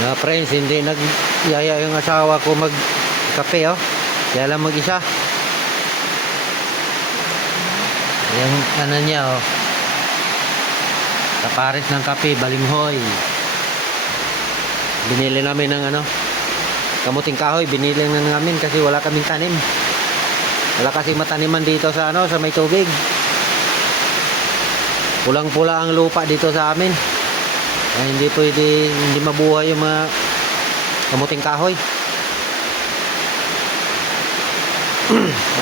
Mga friends, hindi nagyaya yung asawa ko magkape, oh. Kaya lang mag-isa. Yung ano niya, oh. Kapares ng kape, balinghoy. Binili namin ng ano, kamuting kahoy. Binili na namin kasi wala kaming tanim. Wala kasi mataniman dito sa ano, sa may tubig. Pulang-pula ang lupa dito sa amin. Ay, hindi pwede, hindi mabuhay yung mga kamuting kahoy.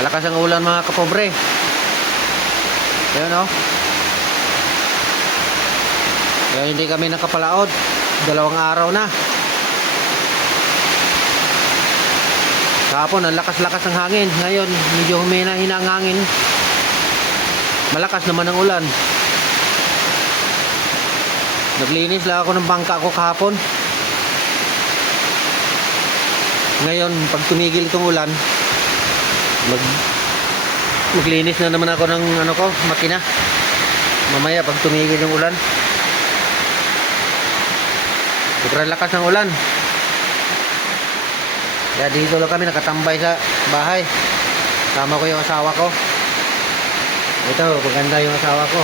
Malakas ang ulan mga kapobre. Ayan, oh. Kaya hindi kami nakapalaod. 2 araw na. Kahapon ang lakas-lakas ng hangin. Ngayon medyo humina-hina ang hangin. Malakas naman ang ulan. Naglinis lang ako ng bangka ko kahapon. Ngayon pag tumigil itong ulan, maglinis na naman ako ng ano ko, makina. Mamaya pag tumigil yung ulan. Sobrang lakas ng ulan. Kaya dito lang kami nakatambay sa bahay. Kasama ko yung asawa ko. Ito, maganda yung asawa ko.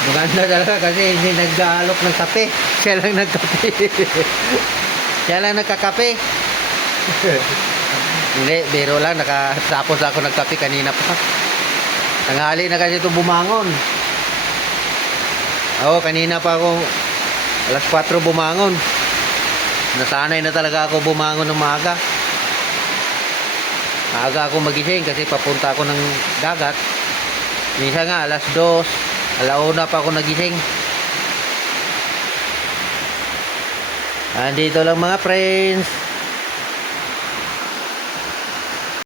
Maganda talaga kasi hindi nag-aalok ng kape. Siya lang nagkape. Siya lang nagkakape. Hindi, biro lang. Nakatapos ako nagkape kanina pa. Tanghali na kasi ito bumangon. Oo, kanina pa ako 4:00 bumangon. Nasanay na talaga ako bumangon ng maaga. Maaga ako magising kasi papunta ako ng dagat. Minsan nga 2:00, 1:00 pa ako nagising. Andito lang mga friends.